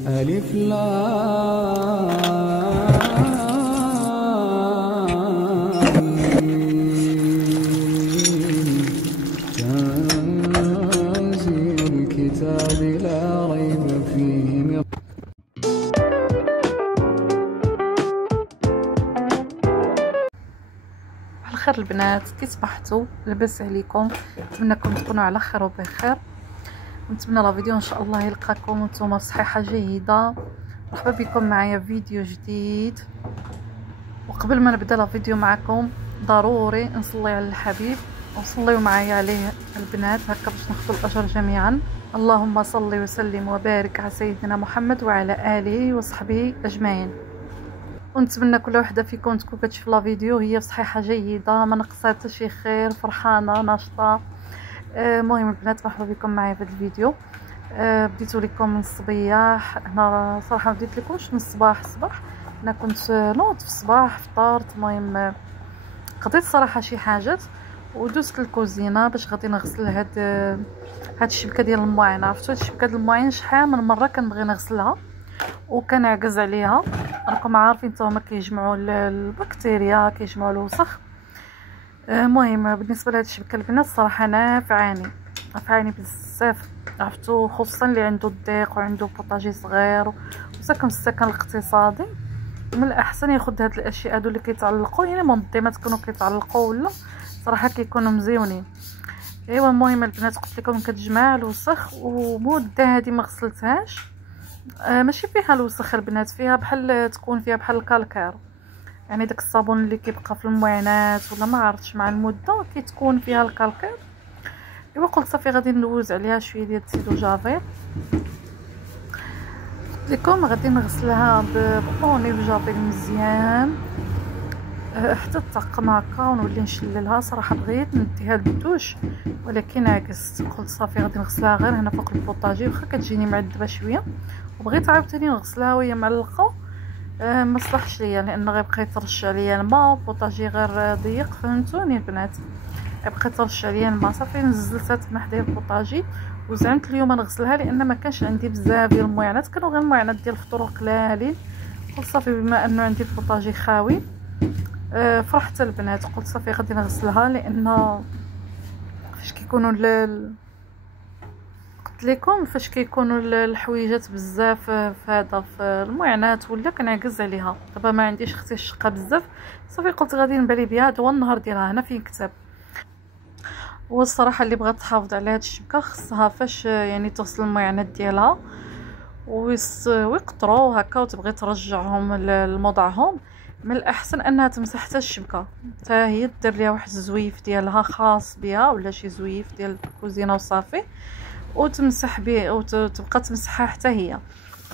ألف لام ميم. تنزيل الكتاب لا ريب فيه من الخير البنات، كي صبحتوا؟ لاباس عليكم؟ نتمنىكم تكونوا على خير وبخير، ونتمنى لا فيديو ان شاء الله يلقاكم وانتم بصحه جيده. مرحبا بكم معايا فيديو جديد. وقبل ما نبدا لا فيديو معكم ضروري نصلي على الحبيب وصليوا معايا عليه البنات، هكا باش ناخذوا الاجر جميعا. اللهم صل وسلم وبارك على سيدنا محمد وعلى اله وصحبه اجمعين. ونتمنى كل وحده فيكم تكون كتشوف لا فيديو هي بصحه جيده، ما نقصها حتى شي خير، فرحانه ناشطه. المهم البنات، مرحبا بكم معايا في هذا الفيديو. بديت لكم من الصبيح. انا صراحه ما بديت لكمش من الصباح. انا كنت نوض في الصباح، فطرت، المهم قضيت صراحه شي حاجات ودوزت للكوزينه باش غادي نغسل هاد الشبكه ديال المواعين. عرفتوا هاد الشبكه ديال المواعين شحال من مره كنبغي نغسلها وكنعجز عليها. راكم عارفين نتوما كيجمعوا البكتيريا، كيجمعوا الوسخ. المهم بالنسبه لهاد الشبكه البنات صراحه نافعاني بزاف. عرفتوا خصوصا اللي عنده الضيق وعنده بوطاجي صغير وساكن في السكن الاقتصادي، من الاحسن ياخذ هاد الاشياء هادو اللي كيتعلقوا، يعني منظمات كانوا كيتعلقوا ولا صراحه كيكونوا مزيونين. ايوا المهم البنات، قلت لكم كتجمع الوسخ ومده هذه ما غسلتهاش. ماشي فيها الوسخ البنات، فيها بحال تكون فيها بحال الكالكير، يعني داك الصابون اللي كيبقى في المعينات ولا ما عرفتش، مع المده كتكون فيها الكالكير. ايوا قلت صافي غادي ندوز عليها شويه ديال السيدو جافير. قلت لكم غادي نغسلها بوني بجافير مزيان حتى تطقم هكا ونولي نشللها. صراحه بغيت نديها للدوش ولكن عكست، قلت صافي غادي نغسلها غير هنا فوق البوطاجي، واخا كتجيني معذبه شويه، وبغيت عاوتاني نغسلها وهي معلقه. ما صلحش ليا لان غيبقى يترش عليا الماء، البوطاجي غير ضيق، فهمتوني البنات، غيبقى يترش عليا الماء. صافي نزلتها تما حدايا البوطاجي وزعمت اليوم نغسلها لان ما كانش عندي بزاف ديال المعينات، كانوا غير المعينات ديال الفطور قلالين. قلت صافي بما انه عندي البوطاجي خاوي فرحت البنات، قلت صافي غادي نغسلها لان فاش كيكونوا قلت لكم فاش كيكونوا الحويجات بزاف في هذا في المعينات ولا كنعجز عليها. دابا ما عنديش اختي الشقه بزاف، صافي قلت غادي نبالي بها. هذا هو النهار ديالها هنا فين كتاب. والصراحه اللي بغات تحافظ على هاد الشبكه خصها فاش يعني تغسل المعينات ديالها ويقطروا هكا وتبغي ترجعهم لموضعهم، من الاحسن انها تمسح حتى الشبكه، حتى هي دير ليها واحد الزويف ديالها خاص بها ولا شي زويف ديال الكوزينه وصافي، وتمسح به وتبقى تمسحها حتى هي.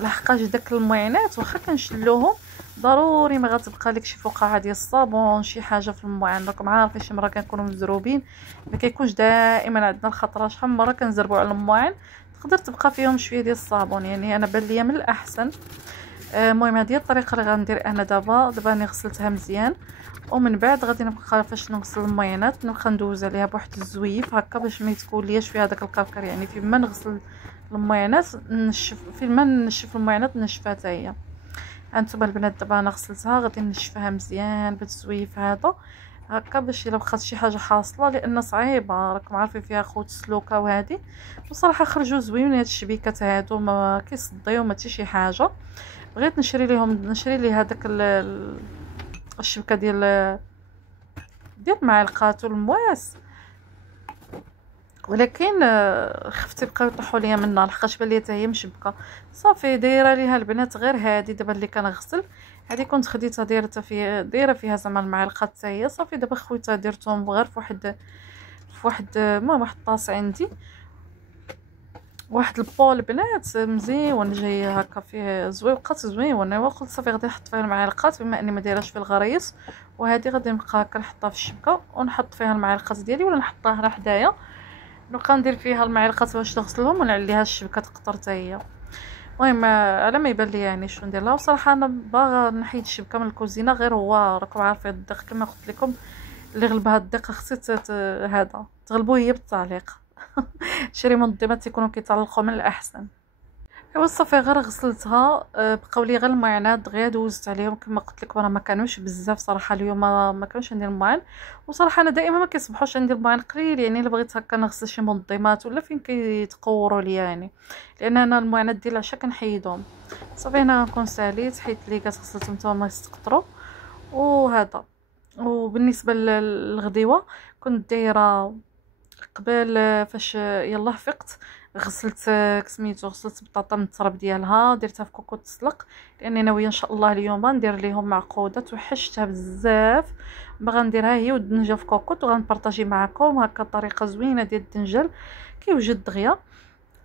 لحقاش داك المعينات واخا كنشلوهم ضروري ما غتبقى لك شي فقاعه ديال الصابون، شي حاجه في المعين. راكم عارفين شي مره كنكونوا مزروبين، ما كيكونش دائما عندنا الخطره. شحال من مره كنزربوا على المعين تقدر تبقى فيهم شويه ديال الصابون، يعني انا بان ليا من الاحسن. المهم هذه هي الطريقه اللي غندير انا دابا انا غسلتها مزيان، ومن بعد غادي نبقى فاش نغسل المعينات نبقى ندوز عليها بواحد الزويف هكا باش ما تكون ليا شويه هذاك الكركر، يعني فيما نغسل المعينات نشف، فيما نشف المعينات نشفها حتى هي. هانتوما البنات دابا انا غسلتها غادي نشفها مزيان بالزويف هذا هكا باش الا بقات شي حاجه حاصله، لان صعيبه راكم عارفين فيها خوت السلوكه وهذه. بصراحه خرجوا زوينين هاد الشبيكات هادو، ما كيصديو ما حتى شي حاجه. بغيت نشري لي هذاك الشبكه ديال المعلقات والمواس، ولكن خفت يبقاو يطيحوا ليا منها لحقاش بان ليا حتى هي مشبكه. صافي دايره ليها البنات غير هذه دابا اللي كنغسل، هذه كنت خديتها دايره فيها زعما المعلقات حتى هي. صافي دابا خويتها درتهم غير في واحد واحد الطاس عندي، واحد البول بنات مزيون جاي هكا فيه زوين، بقات زوينه. وقلت صافي غادي نحط فيها المعلقات بما اني ما دايراش في الغريس، وهذه غادي نبقى هكا نحطها في الشبكه ونحط فيها المعلقات ديالي ولا نحطها هنا حدايا، نبقى ندير فيها المعلقات باش تغسلهم ونعليها الشبكه تقطر حتى هي. المهم على ما يبان لي يعني شنو ندير لها. وصراحه انا باغا نحيد الشبكه من الكوزينه، غير هو راكم عارفين الدق كما قلت لكم اللي غلبها الدق خصها هذا تغلبوه هي بالتعليق. شري منظمات يكونوا كيتعلقوا من الاحسن. ايوا صافي غير غسلتها. بقاو لي غير الماعنات دغيا دوزت عليهم كما قلت لكم، راه ما كانوش بزاف صراحه اليوم، ما كانوش عندي الماعن. وصراحه انا دائما ما كيصبحوش عندي الماعن قليل، يعني الا بغيت هكا نغسل شي منظمات ولا فين كيتقوروا ليا يعني، لان انا الماعنات ديال العشاء كنحيدهم. صافي هنا غنكون ساليت حيت لي غسلتهم حتى هما يستقطروا وهذا. وبالنسبه للغديوه كنت دايره قبل فاش يلاه فقت، غسلت كسميتو غسلت بطاطا من التراب ديالها، درتها في كوكوط تسلق، لاني ناويه ان شاء الله اليوم ندير ليهم معقوده توحشتها بزاف. باغا نديرها هي والدنجه في كوكوط، وغنبارطاجي معكم هكا طريقه زوينه ديال الدنجل كيوجد دغيا.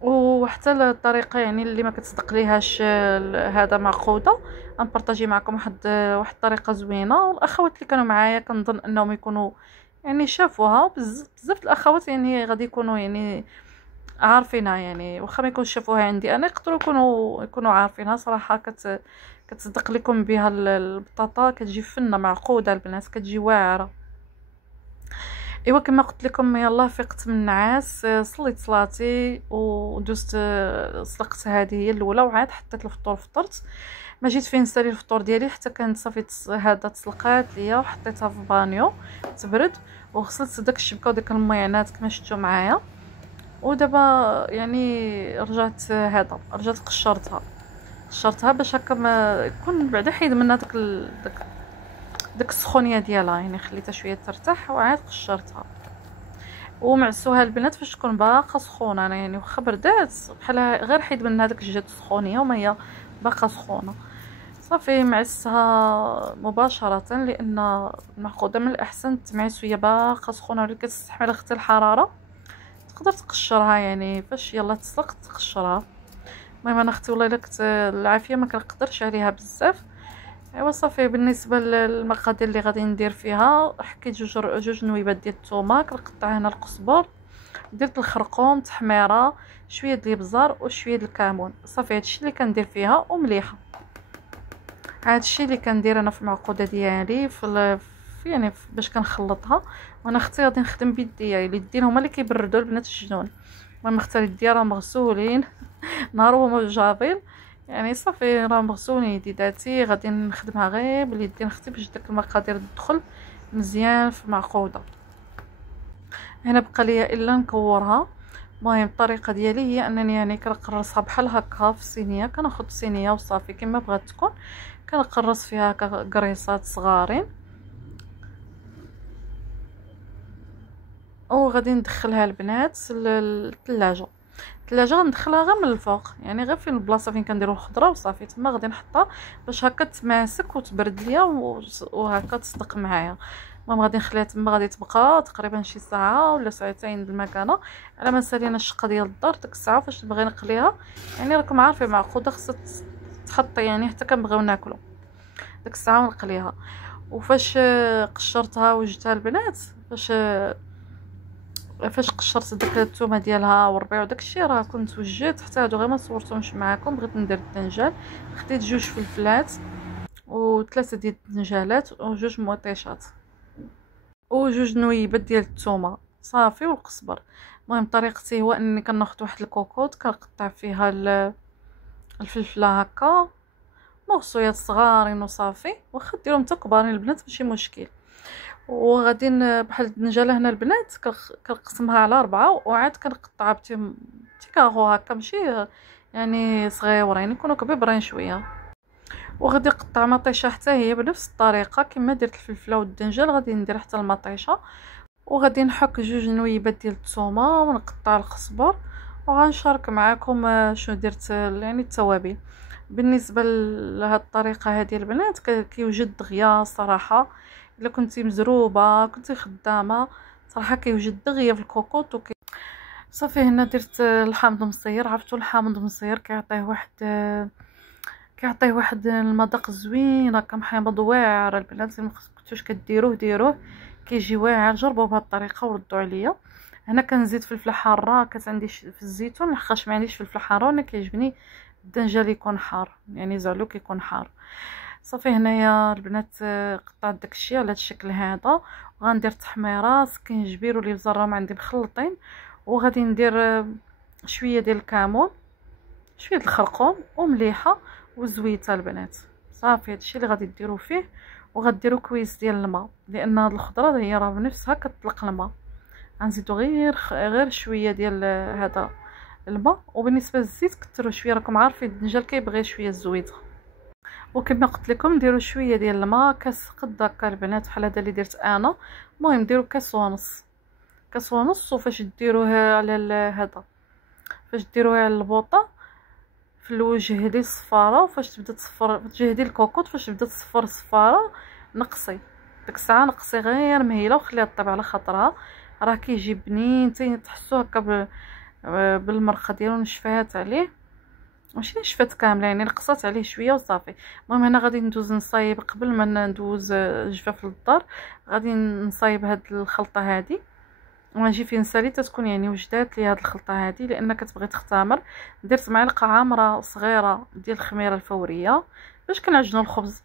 وحتى الطريقه يعني اللي ما كتصدق ليهاش هذا معقوده، غنبارطاجي معكم واحد الطريقه زوينه. والاخوات اللي كانوا معايا كنظن انهم يكونوا يعني شافوها، بزاف الاخوات يعني غادي يكونوا يعني عارفينها، يعني واخا ما يكونش شافوها عندي انا يقدروا يكونوا عارفينها صراحه. كتصدق لكم بها البطاطا، كتجي فنه معقوده البنات، كتجي واعره. ايوا كما قلت لكم يلا فقت من النعاس، صليت صلاتي ودوزت سلقت هذه هي الاولى، وعاد حطيت الفطور فطرت. ما جيت فين نسالي الفطور ديالي حتى كانت صافي هذا تسلقات ليا، وحطيتها في بانيو تبرد، وغسلت داك الشبكه وديك الميعنات كما شفتوا معايا. ودابا يعني رجعت قشرتها باش هكا ما يكون بعدا حيد منها داك السخونيه ديالها، يعني خليتها شويه ترتاح وعاد قشرتها. ومعسوها البنات فاش تكون باقا سخونه، انا يعني واخا بردات بحال غير حيد منها داك الجهه السخونيه وما هي باقا سخونه. صافي معسها مباشره، لان المعقوده من الاحسن تمعس وهي باقا سخونه، ولا كتستحمل اختي الحراره تقدر تقشرها، يعني فاش يلا تسلق تقشرها. المهم انا اختي والله الا كنت العافيه ما كنقدرش عليها بزاف. ايوا صافي بالنسبه للمقادير اللي غادي ندير فيها، حكيت جوج نويبات ديال الثومه، كنقطع هنا القزبر، درت الخرقوم تحميره، شويه ديال الابزار وشويه ديال الكمون. صافي هادشي اللي كندير فيها ومليحه. هادشي اللي كندير انا في المعقوده ديالي يعني باش كنخلطها. وانا اختي غادي نخدم بيديا، اليدين هما اللي كيبردوا البنات الجنون. المهم اختي اليدين راه مغسولين نهار هما جابين، يعني صافي راه مغسولين يديداتي، غادي نخدمها غير باليدين اختي باش داك المقادير تدخل مزيان في المعقوده. هنا بقى ليا الا نكورها. المهم الطريقه ديالي هي انني يعني كنقرصها بحال هكا في الصينيه، كناخذ صينيه وصافي كما بغات تكون، كنقرص فيها هكا قريصات صغارين، وغادي ندخلها البنات للثلاجه. الثلاجه غندخلها غير من الفوق، يعني غير فين البلاصه فين كنديروا الخضره وصافي، تما غادي نحطها باش هكا تماسك وتبرد ليا وهكا تصدق معايا. المهم غادي نخليها تما، غادي تبقى تقريبا شي ساعه ولا ساعتين بالمكانه، على ما سالينا الشقه ديال الدار. ديك الساعه فاش نبغي نقليها، يعني راكم عارفين معقوده خصها تحط يعني حتى كنبغيو ناكلو ديك الساعه ونقليها. وفاش قشرتها وجدتها البنات، فاش قشرت داك الثومه ديالها والربيع وداك الشيء، راه كنت وجدت حتى هادو غير ما صورتهمش معكم، بغيت ندير الدنجال. خديت جوج فلفلات وثلاثه ديال الدنجالات وجوج موطيشات وجوج نويبات ديال الثومه صافي والقزبر. المهم طريقتي هو اني كناخذ واحد الكوكوط كنقطع فيها الفلفله هكا مغصويات صغارين وصافي، واخا ديرهم حتى كبارين البنات ماشي مشكل. وغادي بحال الدنجاله هنا البنات كنقسمها على 4 وعاد كنقطعها بتيكاغو هكا، ماشي يعني صغيور، يعني يكونوا كبيبرين شويه. وغادي نقطع مطيشه حتى هي بنفس الطريقه كما درت الفلفله والدنجال، غادي ندير حتى المطيشه. وغادي نحك جوج نويبات ديال الثومه ونقطع القزبر، وغنشارك معكم شنو درت يعني التوابل. بالنسبه لهاد الطريقه هذه البنات كيوجد دغيا صراحه، الا كنتي مزروبه كنتي خدامه صراحه كيوجد دغيا في الكوكوط. صافي هنا درت الحامض مصير. عرفتوا الحامض مصير كيعطيه واحد المذاق زوين هكا محامض واعر البنات، ما كنتوش ديروه كيجي واعر. جربوا بهذه الطريقه وردوا عليا. هنا كنزيد فلفله حاره، كانت عندي في الزيتون لحقاش ما عنديش فلفله حاره، وانا كيعجبني الدنجال يكون حار، يعني زعلو كيكون حار. صافي هنايا البنات قطعت داكشي على هذا الشكل هذا، وغندير تحميره سكينجبير والابزار راهم عندي مخلطين، وغادي ندير شويه ديال الكمون، شويه الخرقوم ومليحه وزويته البنات. صافي هادشي اللي غادي ديروا فيه، وغديروا كويس ديال الماء لان هاد الخضره هي راه بنفسها كتطلق الماء. غنزيدوا غير شويه ديال هذا الماء. وبالنسبه للزيت كثروا شويه، راكم عارفين الدجاج كيبغي شويه الزويته. وكما قلت لكم ديروا شويه ديال الماء، كاس قد هكا البنات بحال هذا اللي درت انا. المهم ديروا كاس ونص، كاس ونص. وفاش ديروه على هذا، فاش ديروه على البوطه في الوجه ديال الصفاره، وفاش تبدا تصفر تجهدي الكوكوط، فاش تبدا تصفر صفاره نقصي ديك الساعه، نقصي غير مهيله وخليها طيب على خاطرها، راه كيجي بنين تحسوا هكا بالمرقه ديالو نشفات عليه، ماشي نشفات كامله يعني نقصات عليه شويه وصافي. المهم هنا غادي ندوز نصايب قبل ما ندوز جفاف للدار، غادي نصايب هاد الخلطه هادي ونجي في نسالي تتكون يعني وجدات لي هاد الخلطه هادي لان كتبغي تختمر. درت معلقه عامره صغيره ديال الخميره الفوريه باش كنعجنوا الخبز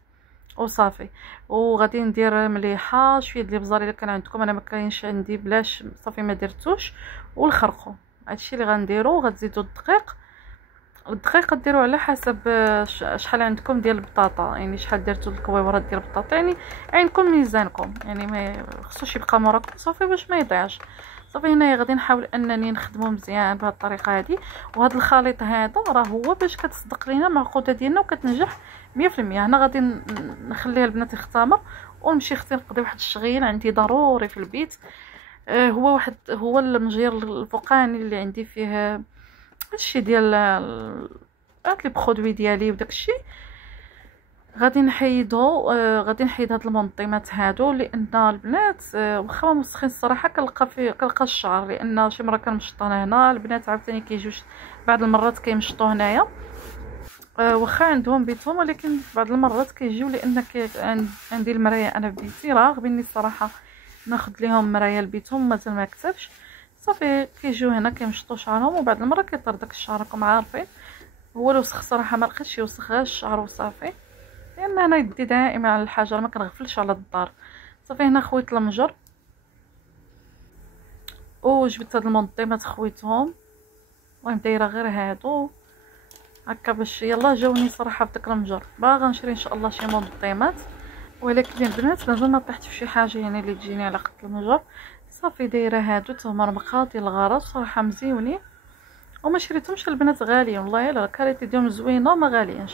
وصافي. وغادي ندير مليحه شويه ديال البزار الا كان عندكم، انا ما كاينش عندي بلاش صافي ما درتوش. والخرقوم هادشي اللي غنديرو. غتزيدوا الدقيق ديروا على حسب شحال عندكم ديال البطاطا، يعني شحال درتو الكويورات ديال البطاطا، يعني عينكم ميزانكم، يعني ما خصوش يبقى موراكم صافي باش ما يضيعش. صافي هنايا غادي نحاول انني نخدمو مزيان بهذه الطريقه هذه. وهذا الخليط هذا راه هو باش كتصدق لينا المعقوده ديالنا وكتنجح 100%. هنا غادي نخليها البنات يختمر ونمشي اختي نقضي واحد الشغيل عندي ضروري في البيت. هو المجير الفوقاني اللي عندي فيه هادشي ديال هاد لي برودوي ديالي وداكشي غادي نحيدو. غادي نحيد هاد المنظمات هادو لان البنات واخا مسخين الصراحه كنلقى الشعر، لان شي مره كنمشطو هنا البنات عاوتاني كيجيو بعض المرات كيمشطو هنايا واخا عندهم بيتهم، ولكن بعض المرات كيجيو لان عندي المرايه انا في بيتي راغبيني الصراحه ناخذ ليهم مرايه لبيتهم مازال ما كتبش. صافي كيجيو هنا كيمشطوا شعرهم وبعد المره كيطير داك الشعر راكم عارفين. هو الوسخ صراحه ما لقيتش يوسخ غير الشعر وصافي، لان انا يدي دائما على الحجر ما كنغفلش على الدار. صافي هنا خويت المجر وجبت هاد المنظمات خويتهم. المهم دايره غير هادو هكا باش يلا جاوني صراحه في داك المجر. باغا نشري ان شاء الله شي منظمات، ولكن البنات مازال ما طيحت في شي حاجه يعني اللي تجيني على قد المجر. صافي دايره هادو تهما رمقه ديال الغرض صراحه مزيونين وما شريتهمش البنات غاليين والله، الا الكاليتي ديالهم زوينه ما غاليينش.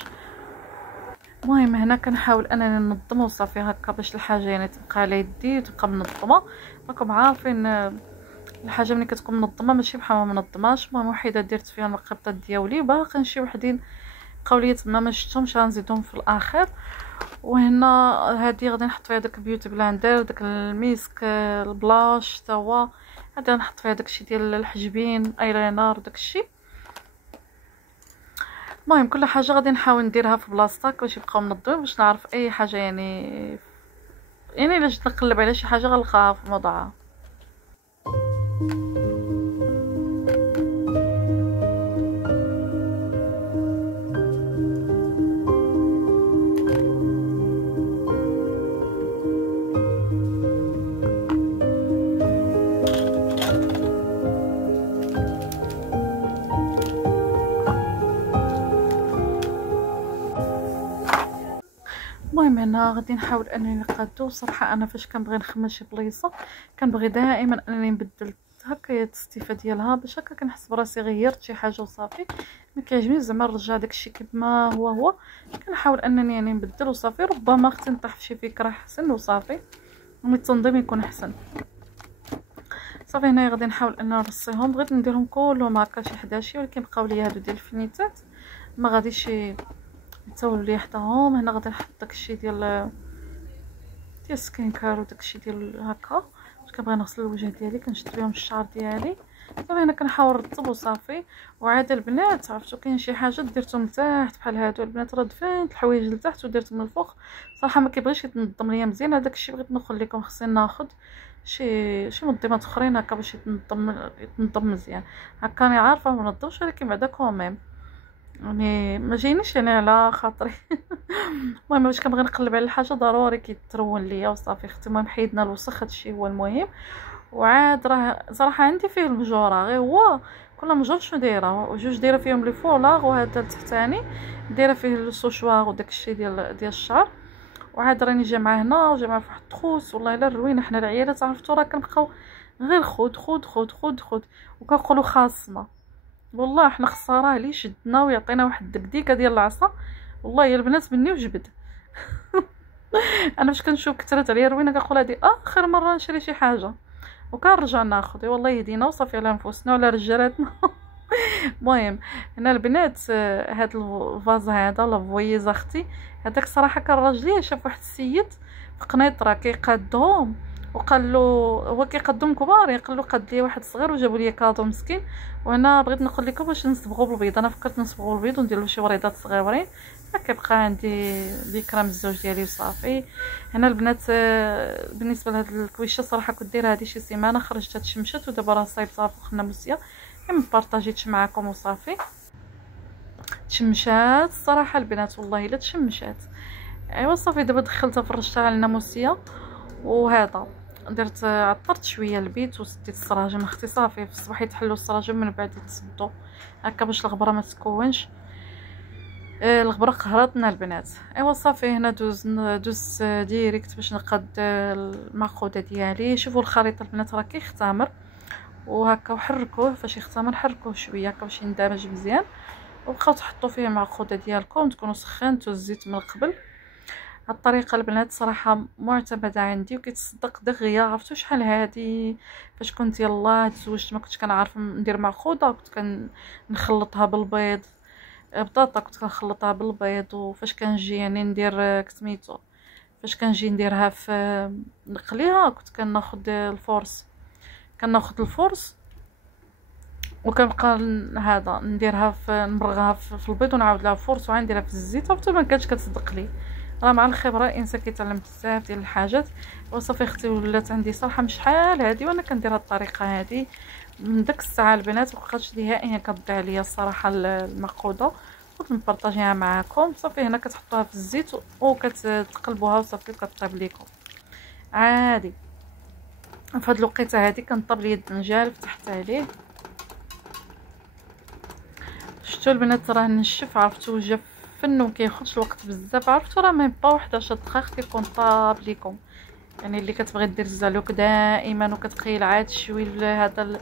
المهم هنا كنحاول انني ننظم وصافي هكا باش الحاجه يعني تبقى على يدي وتبقى منظمه. راكم عارفين الحاجه ملي كتكون منظمه ماشي بحال ما منظماش. المهم وحده درت فيها المقبطات ديالي، باقي شي وحدين بقاو لي تما ما شفتهمش غنزيدهم في الاخر. وهنا هذه غادي نحط فيها داك بيوتي بلاندر داك الميسك البلاش حتى هو، غادي نحط فيها داكشي ديال الحجبين ايلاينر داكشي. المهم كل حاجه غادي نحاول نديرها في بلاصتها باش يبقاو منظمين، باش نعرف اي حاجه يعني الا جيت نقلب على شي حاجه غنلقاها في موضعها. المهم هنا غادي نحاول انني نقادو. صراحه انا فاش كنبغي نخمم شي بليصه كنبغي دائما انني نبدل هكا التستيفه ديالها باش هكا كنحس براسي غيرت شي حاجه وصافي. ما كيعجبنيش زعما نرجع داكشي كما هو كنحاول انني يعني نبدل وصافي. ربما اختي نطيح في شي فكره احسن وصافي التنظيم يكون احسن. صافي هنايا غادي نحاول ان نرصيهم، بغيت نديرهم كلهم هكا شي 11 ولكن بقاو لي هادو ديال الفينيتات ما غاديش يتساولوا لي حداهم. هنا غادي نحط داكشي ديال سكين كار وداكشي ديال هكا باش كنبغي نغسل الوجه ديالي كنشد بهم الشعر ديالي. صافي هنا كنحاول نرطب وصافي. وعاد البنات عرفتوا كاين شي حاجه درتهم لتحت بحال هادو البنات راه دفنت الحوايج لتحت ودرت من الفوق صراحه ما كيبغيش يتنظم ليا مزيان. هذاك الشيء بغيت نقول لكم خصني ناخذ شي منظمات اخرين هكا باش يتنظم مزيان. هكا انا عارفه ما نظمش ولكن بعدا كوميم يعني ما جاينيش يعني على خاطري. المهم باش كنبغي نقلب على الحاجه ضروري كيترون ليا وصافي. اختي المهم حيدنا الوسخ هادشي هو المهم. وعاد راه صراحه عندي فيه المجوره غير هو كل مجر شنو دايره، جوج دايره فيهم لي فولاغ، وهذا التحتاني دايره فيه السوشوار وداك الشيء ديال الشعر. وعاد راني جا معاه هنا وجا معاه فواحد التخوس، والله الا الروينه. حنا العيالات عرفتو راه كنبقاو غير خود خود خود خود خود، وكنقولوا خاصنا. والله حنا خساره لي شدنا ويعطينا واحد الدكديكه ديال العصا. والله يا البنات مني وجبد. انا فاش كنشوف كثرت عليا الروينه كنقول هادي اخر مره نشري شي حاجه، وكنرجع ناخذ. والله يهدينا وصافي على نفوسنا وعلى رجالاتنا. المهم هنا البنات، هاد الفاز هذا لا فويز اختي هذاك صراحه كان راجلي شاف واحد السيد في قنيطره كيقادهم، وقال له هو كيقدم كبار، قال له قاد لي واحد صغير وجابوا لي كادو مسكين. وانا بغيت نقول لكم باش نصبغوا بالبيض، انا فكرت نصبغوا بالبيض وندير له شي وريضات صغيورين، ما كيبقى عندي ذكرى من الزوج ديالي وصافي. هنا البنات بالنسبه لهاد الكويشه صراحه كنت دايره هذه شي سيمانه، خرجتها تشمشت ودابا راه صايبتها فوق الناموسيه، بارطاجيتش معكم وصافي. تشمشات الصراحه البنات، والله الا تشمشات. ايوا صافي دابا دخلتها فرشتها على الناموسيه، وهذا درت عطرت شويه البيت وسديت السراجم اختي. صافي في الصباح يتحلوا السراجم من بعد يتصدوا هكا باش الغبره ما تكونش. الغبره قهرتنا البنات. ايوا صافي هنا دوز ديريكت باش نقاد المعقوده ديالي. شوفوا الخليط البنات راه كيختمر وهكا، وحركوه فاش يختمر حركوه شويه هكا باش يندمج مزيان، وبقاو تحطوا فيه المعقوده ديالكم. تكونوا سخنتوا الزيت من قبل. هاد الطريقه البنات صراحه معتمده عندي وكيتصدق دغيا. عرفتوا شحال هادي فاش كنت يلاه تزوجت ما كنتش كنعرف ندير معقوده، كنت كنخلطها بالبيض. بطاطا كنت كنخلطها بالبيض، وفاش كنجي يعني ندير كسميتو فاش كنجي نديرها في نقليها كنت كناخذ الفورس، وكنبقى هذا نديرها في نمرغها في البيض ونعاود لها فورس وعاد نديرها في الزيت حتى ما كانتش كتصدق لي. راه مع الخبره الانسان كيتعلم بزاف ديال الحاجات. وصافي اختي ولات عندي صراحه مش شحال هذه وانا كندير هاد الطريقه هذه. من داك الساعه البنات مابقاتش نهائيا كتضيع عليا الصراحه المقوده، كنت نبارطاجيها معاكم. صافي هنا كتحطوها في الزيت وكتقلبوها وصافي كطيب ليكم عادي. في هاد الوقيته هذه كنطب لي الدنجال فتحت عليه. شفتوا البنات راه نشف، عرفتوا جا فن وكياخذش الوقت بزاف. عرفتوا راه ميم با واحد 10 دقائق كيكون طاب ليكم. يعني اللي كتبغي دير الزعلوك دائما وكتقيل عاد تشوي هذا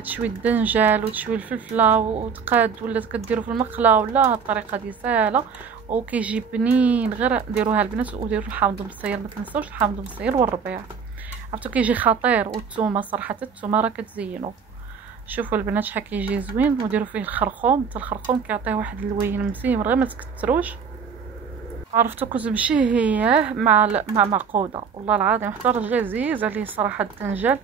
تشوي الدنجال وتشوي الفلفله وتقاد، ولا كديروا في المقله، ولا هاد الطريقه دي سهله وكيجي بنين. غير ديروها البنات وديروا الحامض المصير، ما تنساوش الحامض المصير والربيع، عرفتوا كيجي خطير. والثومه صراحه الثومه راه كتزينوا. شوفوا البنات شحال كيجي زوين. وديروا فيه الخرخوم، حتى الخرخوم كيعطيه واحد اللوين مزيان غير ما تكتروش. عرفتوا كنت نمشي هي مع معقوده، والله العظيم حتى الراجل عزيز عليه صراحه الدنجال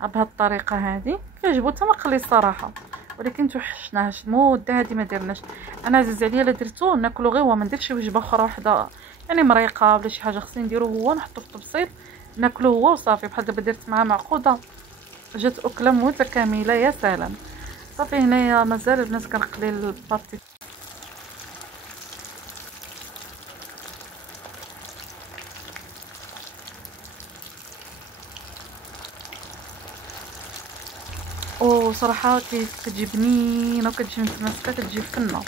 بهاد الطريقه هذه كيعجبو حتى ما قلي الصراحه، ولكن توحشناش المده هذه ما درناش. انا عزيز عليا الا درتو ناكلو غير هو، ما نديرش شي وجبه اخرى وحده يعني مريقه ولا شي حاجه. خصني نديرو هو نحطو في الطبسيل ناكلو هو وصافي. بحال دابا درت معاه معقوده جات اكله متكامله يا سلام. صافي هنايا مازال البنات كنقلي البارتي. وصراحه كتجي بنينه وكتجي متماسكه، كتجي فنه.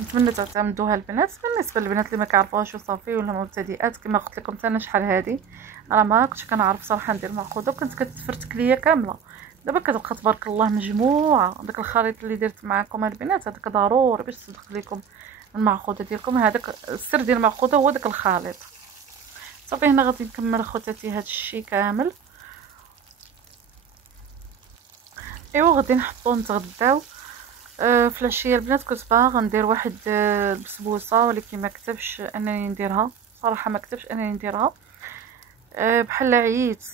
نتمنى تعتمدوها البنات. بالنسبه للبنات اللي ما كيعرفوهاش وصافي ولا مبتدئات كما قلت لكم، انا شحال هذه انا ما كنتش كنعرف صراحه ندير معقوده، وكنت كتفرتك ليا كامله. دابا كتبقى تبارك الله مجموعه. داك الخليط اللي درت معكم البنات هذاك ضروري باش تصدق لكم المعقوده ديالكم. هذاك السر ديال المعقوده هو داك الخليط. صافي هنا غادي نكمل خواتاتي هذا الشيء كامل. ايوا غادي نحطو نتغداو. في العشيه البنات كنت باغا ندير واحد البسبوسه، ولكن ما كتبش انني نديرها صراحه، ما كتبش انني نديرها بحال عييت.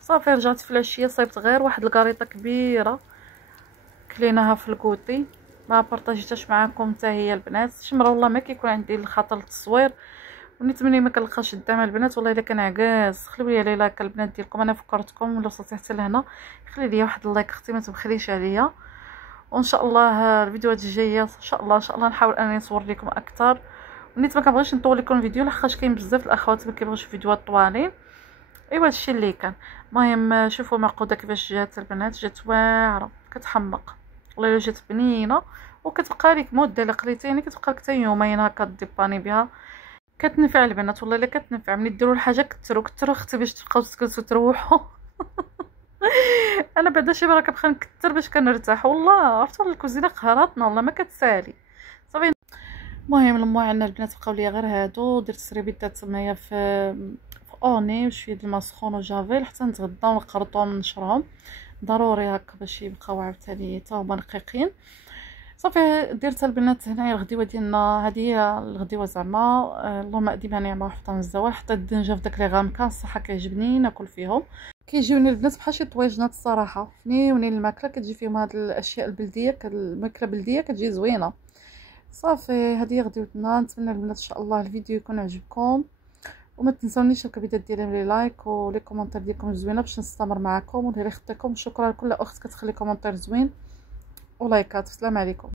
صافي رجعت في العشيه صايبت غير واحد الكاريطه كبيره كليناها في الكوطي، ما بارطاجيتهاش معكم حتى هي البنات. شمره والله ما كيكون عندي الخاطر التصوير، ونتمنى ما كنلقاش الدعم البنات. والله الا كان عكاز خليو لي لايك البنات ديالكم. انا فكرتكم ولا وصلتي حتى لهنا خلي لي واحد اللايك اختي ما تبخليش عليا. وان شاء الله الفيديوهات الجايه ان شاء الله نحاول انني نصور لكم اكثر. ونيت ما كنبغيش نطول لكم الفيديو لحقاش كاين بزاف الاخوات ما كيبغيوش فيديوهات طوالين. ايوا هادشي اللي كان. المهم شوفوا معقوده كيفاش جات البنات، جات واعره كتحمق، والله الا جات بنينه، وكتبقى لك مده الا قليتيني كتبقى لك حتى يومين هكا ديباني بها. كتنفع البنات والله الا كتنفع، ملي ديروا الحاجه كثروا اختي باش تبقاو تجلسوا تروحوا. انا بعدا شي مره كنبقى نكثر باش كنرتاح، والله عرفتوا الكوزينه قهرتنا والله ما كتسالي صافي. المهم الموعنا عندنا البنات بقاو ليا غير هادو، درت سريبيطات تمايا في اوني وشويه د الماء سخون وجافيل حتى نتغداو ونقرطوهم ونشرهم، ضروري هكا باش يبقاو عاوتاني حتى هما رقيقين. صافي درت البنات هنايا الغديوه ديالنا، هذه هي الغديوه زعما. اللهم اديمها نعمه وحفظها من الزوال. حطيت الدنجه في داك لي غامكا الصحه كيعجبني ناكل فيهم، كيجيوني البنات بحال شي طويجنات الصراحه، فنيونين الماكله كتجي فيهم هاد الاشياء البلديه، الماكله بلديه كتجي زوينه. صافي هذه غديوتنا، نتمنى البنات ان شاء الله الفيديو يكون عجبكم، وما تنسونيش الكبيدات ديالي لي لايك ولي كومونتير ديالكم زوينه باش نستمر معكم وديري خطيكم. شكرا لكل اخت كتخلي كومونتير زوين ولايكات. السلام عليكم.